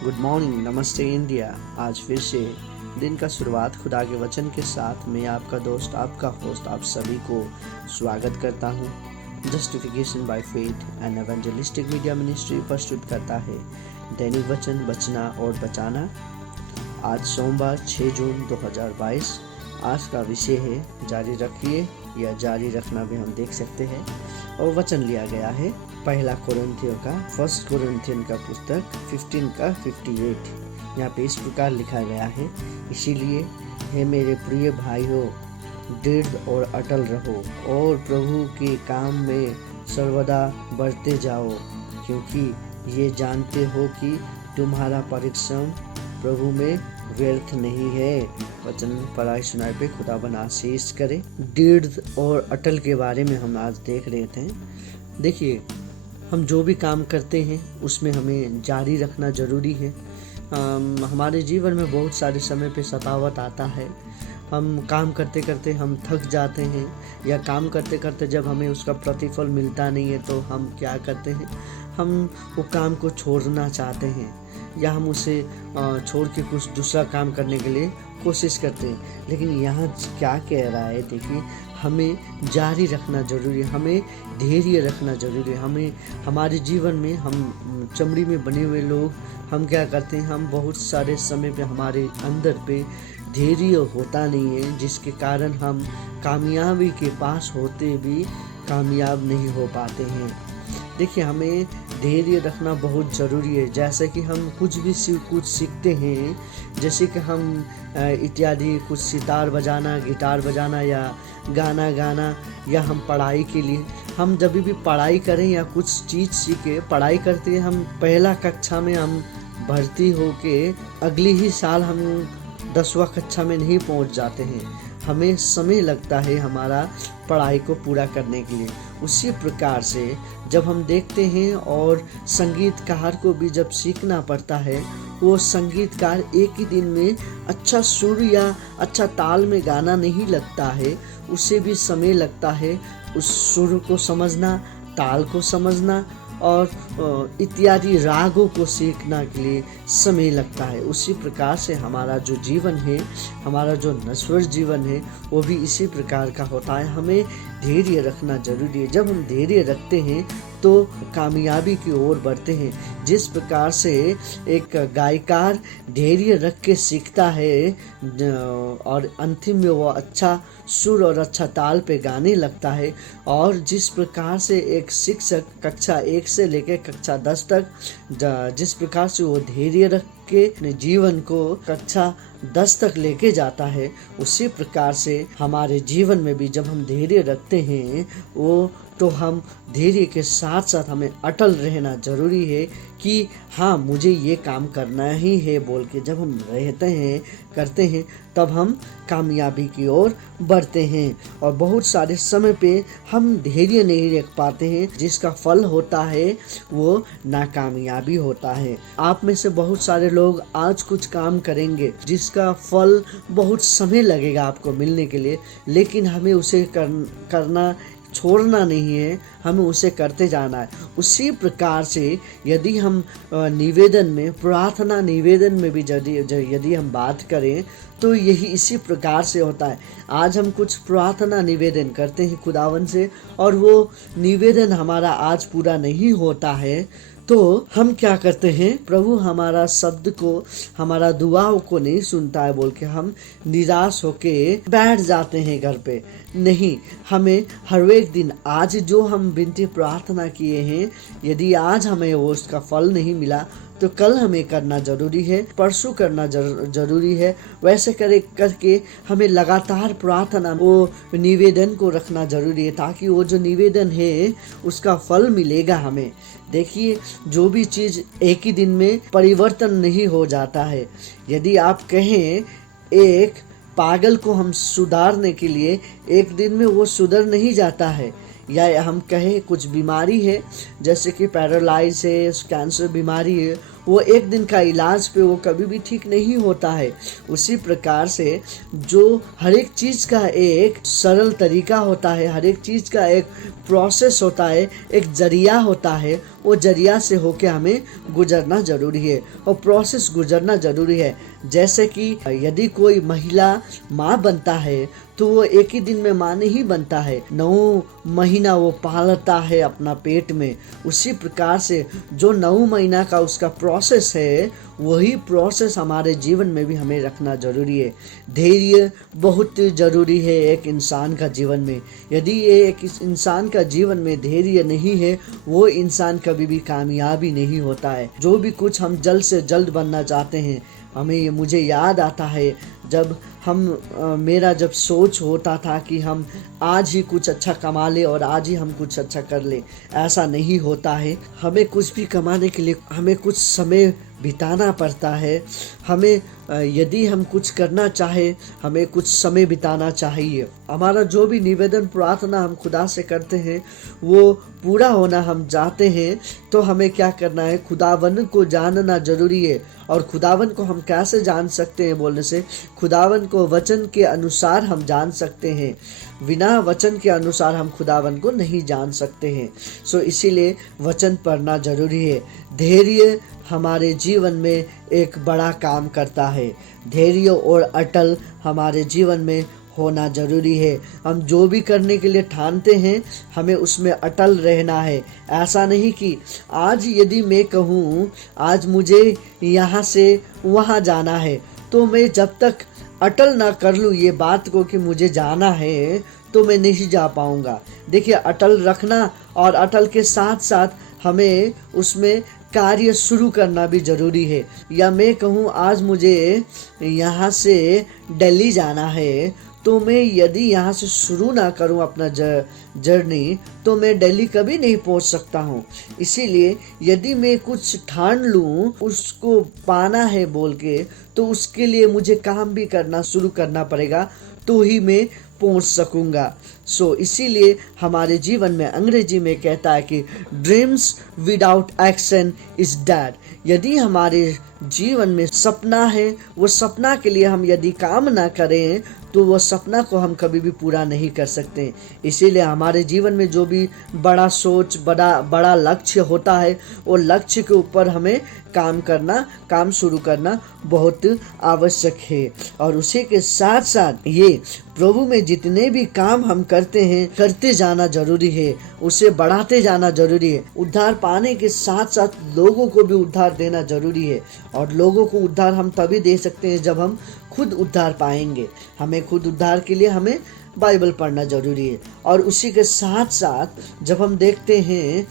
Good morning, नमस्ते India. आज फिर से दिन का शुरुआत खुदा के वचन के साथ मैं आपका दोस्त, आपका होस्ट, आप सभी को स्वागत करता हूँ। Justification by faith and evangelistic media ministry प्रस्तुत करता है दैनिक वचन, बचना और बचाना। आज सोमवार 6 जून 2022। आज का विषय है जारी रखिए या जारी रखना भी हम देख सकते हैं। और वचन लिया गया है पहला कोरिन्थियों का, फर्स्ट कोरिन्थियन का पुस्तक 15 का 58। यहाँ पे इस प्रकार लिखा गया है, इसीलिए हे मेरे प्रिय भाइयों, दृढ़ और अटल रहो और प्रभु के काम में सर्वदा बढ़ते जाओ, क्योंकि ये जानते हो कि तुम्हारा परिश्रम प्रभु में व्यर्थ नहीं है। वचन पढ़ाई सुनाई पे खुदा बना आशीष करे। दृढ़ और अटल के बारे में हम आज देख रहे थे। देखिए, हम जो भी काम करते हैं उसमें हमें जारी रखना जरूरी है। हमारे जीवन में बहुत सारे समय पे सतावट आता है। हम काम करते करते हम थक जाते हैं, या काम करते करते जब हमें उसका प्रतिफल मिलता नहीं है तो हम क्या करते हैं, हम वो काम को छोड़ना चाहते हैं, या हम उसे छोड़ के कुछ दूसरा काम करने के लिए कोशिश करते हैं। लेकिन यहाँ क्या कह रहा है, देखिए, हमें जारी रखना जरूरी है, हमें धैर्य रखना जरूरी है। हमें हमारे जीवन में, हम चमड़ी में बने हुए लोग, हम क्या करते हैं, हम बहुत सारे समय पे हमारे अंदर पे धैर्य होता नहीं है, जिसके कारण हम कामयाबी के पास होते भी कामयाब नहीं हो पाते हैं। देखिए, हमें धैर्य रखना बहुत ज़रूरी है। जैसे कि हम कुछ सीखते हैं, जैसे कि हम इत्यादि कुछ सितार बजाना, गिटार बजाना या गाना गाना, या हम पढ़ाई के लिए, हम जब भी पढ़ाई करें या कुछ चीज़ सीखे, पढ़ाई करते हैं, हम पहला कक्षा में हम भर्ती होके अगली ही साल हम 10वां कक्षा में नहीं पहुंच जाते हैं। हमें समय लगता है हमारा पढ़ाई को पूरा करने के लिए। उसी प्रकार से जब हम देखते हैं, और संगीतकार को भी जब सीखना पड़ता है, वो संगीतकार एक ही दिन में अच्छा सुर या अच्छा ताल में गाना नहीं लगता है, उसे भी समय लगता है उस सुर को समझना, ताल को समझना और इत्यादि रागों को सीखने के लिए समय लगता है। उसी प्रकार से हमारा जो जीवन है, हमारा जो नश्वर जीवन है, वो भी इसी प्रकार का होता है। हमें धैर्य रखना जरूरी है। जब हम धैर्य रखते हैं तो कामयाबी की ओर बढ़ते हैं। जिस प्रकार से एक गायकार धैर्य रख के सीखता है और अंतिम में वो अच्छा सुर और अच्छा ताल पे गाने लगता है, और जिस प्रकार से एक शिक्षक कक्षा 1 से लेकर कक्षा 10 तक जिस प्रकार से वो धैर्य रख के अपने जीवन को कक्षा 10 तक लेके जाता है, उसी प्रकार से हमारे जीवन में भी जब हम धैर्य रखते हैं, वो तो हम धैर्य के साथ साथ हमें अटल रहना जरूरी है कि हाँ, मुझे ये काम करना ही है बोल के जब हम रहते हैं, करते हैं, तब हम कामयाबी की ओर बढ़ते हैं। और बहुत सारे समय पे हम धैर्य नहीं रख पाते हैं, जिसका फल होता है वो नाकामयाबी होता है। आप में से बहुत सारे लोग आज कुछ काम करेंगे जिसका फल बहुत समय लगेगा आपको मिलने के लिए, लेकिन हमें उसे करना छोड़ना नहीं है, हमें उसे करते जाना है। उसी प्रकार से यदि हम निवेदन में, प्रार्थना निवेदन में भी यदि हम बात करें, तो यही इसी प्रकार से होता है। आज हम कुछ प्रार्थना निवेदन करते हैं खुदावन से, और वो निवेदन हमारा आज पूरा नहीं होता है, तो हम क्या करते हैं, प्रभु हमारा शब्द को, हमारा दुआओं को नहीं सुनता है बोल के हम निराश होके बैठ जाते हैं घर पे। नहीं, हमें हर एक दिन आज जो हम विनती प्रार्थना किए हैं, यदि आज हमें वो उसका फल नहीं मिला, तो कल हमें करना जरूरी है, परसों करना जरूरी है। वैसे करके हमें लगातार प्रार्थना, वो निवेदन को रखना जरूरी है, ताकि वो जो निवेदन है उसका फल मिलेगा हमें। देखिए, जो भी चीज़ एक ही दिन में परिवर्तन नहीं हो जाता है। यदि आप कहें एक पागल को हम सुधारने के लिए, एक दिन में वो सुधर नहीं जाता है। या हम कहें कुछ बीमारी है, जैसे कि पैरालाइज है, कैंसर बीमारी है, वो एक दिन का इलाज पे वो कभी भी ठीक नहीं होता है। उसी प्रकार से जो हर एक चीज़ का एक सरल तरीका होता है, हर एक चीज़ का एक प्रोसेस होता है, एक जरिया होता है, वो जरिया से होके हमें गुजरना जरूरी है और प्रोसेस गुजरना जरूरी है। जैसे कि यदि कोई महिला माँ बनता है तो वो एक ही दिन में माँ नहीं बनता है, 9 महीना वो पालता है अपना पेट में। उसी प्रकार से जो 9 महीना का उसका प्रोसेस है, वही प्रोसेस हमारे जीवन में भी हमें रखना जरूरी है। धैर्य बहुत जरूरी है एक इंसान का जीवन में। यदि ये एक इंसान का जीवन में धैर्य नहीं है, वो इंसान कभी भी कामयाबी नहीं होता है। जो भी कुछ हम जल्द से जल्द बनना चाहते हैं, मुझे याद आता है जब मेरा जब सोच होता था कि हम आज ही कुछ अच्छा कमा ले और आज ही हम कुछ अच्छा कर ले। ऐसा नहीं होता है। हमें कुछ भी कमाने के लिए हमें कुछ समय बिताना पड़ता है। हमें यदि हम कुछ करना चाहे, हमें कुछ समय बिताना चाहिए। हमारा जो भी निवेदन प्रार्थना हम खुदा से करते हैं, वो पूरा होना हम चाहते हैं, तो हमें क्या करना है, खुदावन को जानना जरूरी है। और खुदावन को हम कैसे जान सकते हैं बोलने से, खुदावन को वचन के अनुसार हम जान सकते हैं। बिना वचन के अनुसार हम खुदावन को नहीं जान सकते हैं। इसीलिए वचन पढ़ना जरूरी है। धैर्य हमारे जीवन में एक बड़ा काम करता है। धैर्य और अटल हमारे जीवन में होना जरूरी है। हम जो भी करने के लिए ठानते हैं, हमें उसमें अटल रहना है। ऐसा नहीं कि आज यदि मैं कहूँ आज मुझे यहाँ से वहाँ जाना है, तो मैं जब तक अटल ना कर लूँ ये बात को कि मुझे जाना है, तो मैं नहीं जा पाऊँगा। देखिए, अटल रखना और अटल के साथ साथ हमें उसमें कार्य शुरू करना भी जरूरी है। या मैं कहूँ आज मुझे यहाँ से दिल्ली जाना है, तो मैं यदि यहाँ से शुरू ना करूँ अपना जर्नी, तो मैं दिल्ली कभी नहीं पहुँच सकता हूँ। इसीलिए यदि मैं कुछ ठान लूँ उसको पाना है बोल के, तो उसके लिए मुझे काम भी करना शुरू करना पड़ेगा, तो ही मैं पहुँच सकूँगा। इसीलिए हमारे जीवन में अंग्रेजी में कहता है कि dreams without action is dead. यदि हमारे जीवन में सपना है, वो सपना के लिए हम यदि काम ना करें, तो वो सपना को हम कभी भी पूरा नहीं कर सकते। इसीलिए हमारे जीवन में जो भी बड़ा सोच, बड़ा लक्ष्य होता है, वो लक्ष्य के ऊपर हमें काम शुरू करना बहुत आवश्यक है। और उसी के साथ साथ ये प्रभु में जितने भी काम हम करते हैं, करते जाना जरूरी है, उसे बढ़ाते जाना जरूरी है। उद्धार पाने के साथ साथ लोगों को भी उद्धार देना जरूरी है। और लोगों को उद्धार हम तभी दे सकते हैं जब हम खुद उद्धार पाएंगे। हमें खुद उद्धार के लिए हमें बाइबल पढ़ना जरूरी है। और उसी के साथ साथ जब हम देखते हैं,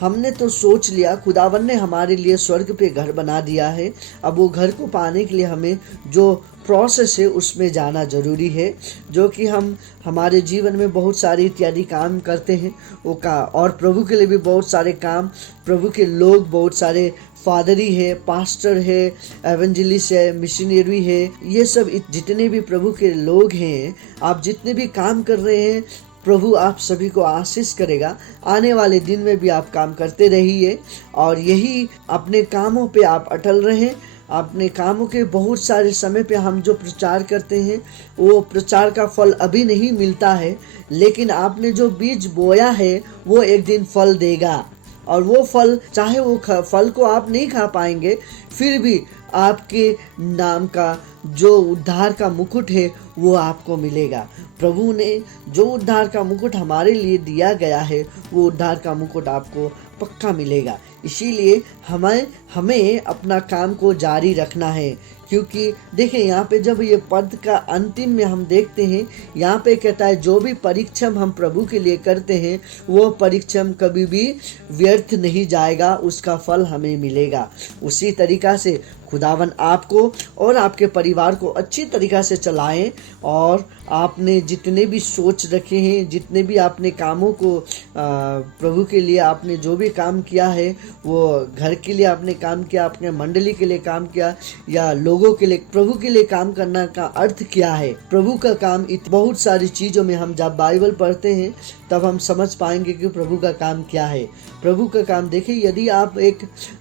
हमने तो सोच लिया, खुदावन ने हमारे लिए स्वर्ग पे घर बना दिया है। अब वो घर को पाने के लिए हमें जो प्रोसेस है उसमें जाना जरूरी है, जो कि हम हमारे जीवन में बहुत सारे इत्यादि काम करते हैं और प्रभु के लिए भी बहुत सारे काम, प्रभु के लोग बहुत सारे, फादरी है, पास्टर है, एवेंजलिस्ट है, मिशनरी है, ये सब जितने भी प्रभु के लोग हैं, आप जितने भी काम कर रहे हैं, प्रभु आप सभी को आशीष करेगा। आने वाले दिन में भी आप काम करते रहिए और यही अपने कामों पे आप अटल रहें। अपने कामों के बहुत सारे समय पे हम जो प्रचार करते हैं, वो प्रचार का फल अभी नहीं मिलता है, लेकिन आपने जो बीज बोया है वो एक दिन फल देगा। और वो फल, चाहे वो फल को आप नहीं खा पाएंगे, फिर भी आपके नाम का जो उद्धार का मुकुट है वो आपको मिलेगा। प्रभु ने जो उद्धार का मुकुट हमारे लिए दिया गया है, वो उद्धार का मुकुट आपको पक्का मिलेगा। इसीलिए हमें अपना काम को जारी रखना है। क्योंकि देखिए, यहाँ पे जब ये पद का अंतिम में हम देखते हैं, यहाँ पे कहता है जो भी परिश्रम हम प्रभु के लिए करते हैं, वो परिश्रम कभी भी व्यर्थ नहीं जाएगा, उसका फल हमें मिलेगा। उसी तरीक़ा से खुदावन आपको और आपके परिवार को अच्छी तरीक़ा से चलाएं। और आपने जितने भी सोच रखे हैं, जितने भी आपने कामों को प्रभु के लिए आपने जो भी काम किया है, वो घर के लिए आपने काम किया, अपने मंडली के लिए काम किया, या लोगों के लिए, प्रभु के लिए काम करना का अर्थ क्या है। प्रभु का काम बहुत सारी चीजों में, हम जब बाइबल पढ़ते हैं तब हम समझ पाएंगे कि प्रभु का काम क्या है। प्रभु का काम देखिए, यदि आप एक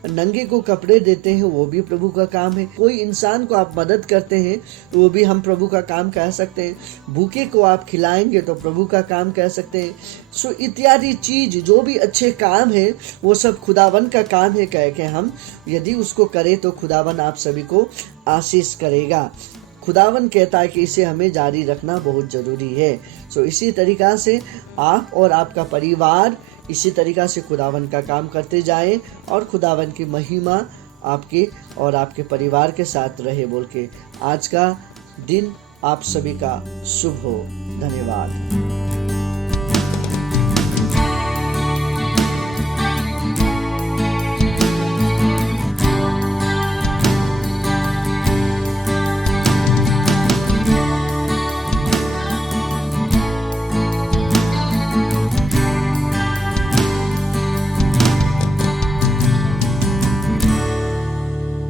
नंगे को कपड़े देते हैं वो भी प्रभु का काम है। कोई इंसान को आप मदद करते हैं वो भी हम प्रभु का काम कह सकते हैं। भूखे को आप खिलाएंगे तो प्रभु का काम कह सकते हैं। सो इत्यादि चीज, जो भी अच्छे काम है वो सब खुदावन का काम है कह के हम यदि उसको करें तो खुदावन आप सभी को आशीष करेगा। खुदावन कहता है कि इसे हमें जारी रखना बहुत जरूरी है। सो इसी तरीका से आप और आपका परिवार इसी तरीका से खुदावन का काम करते जाएं और खुदावन की महिमा आपके और आपके परिवार के साथ रहे बोल के आज का दिन आप सभी का शुभ हो। धन्यवाद।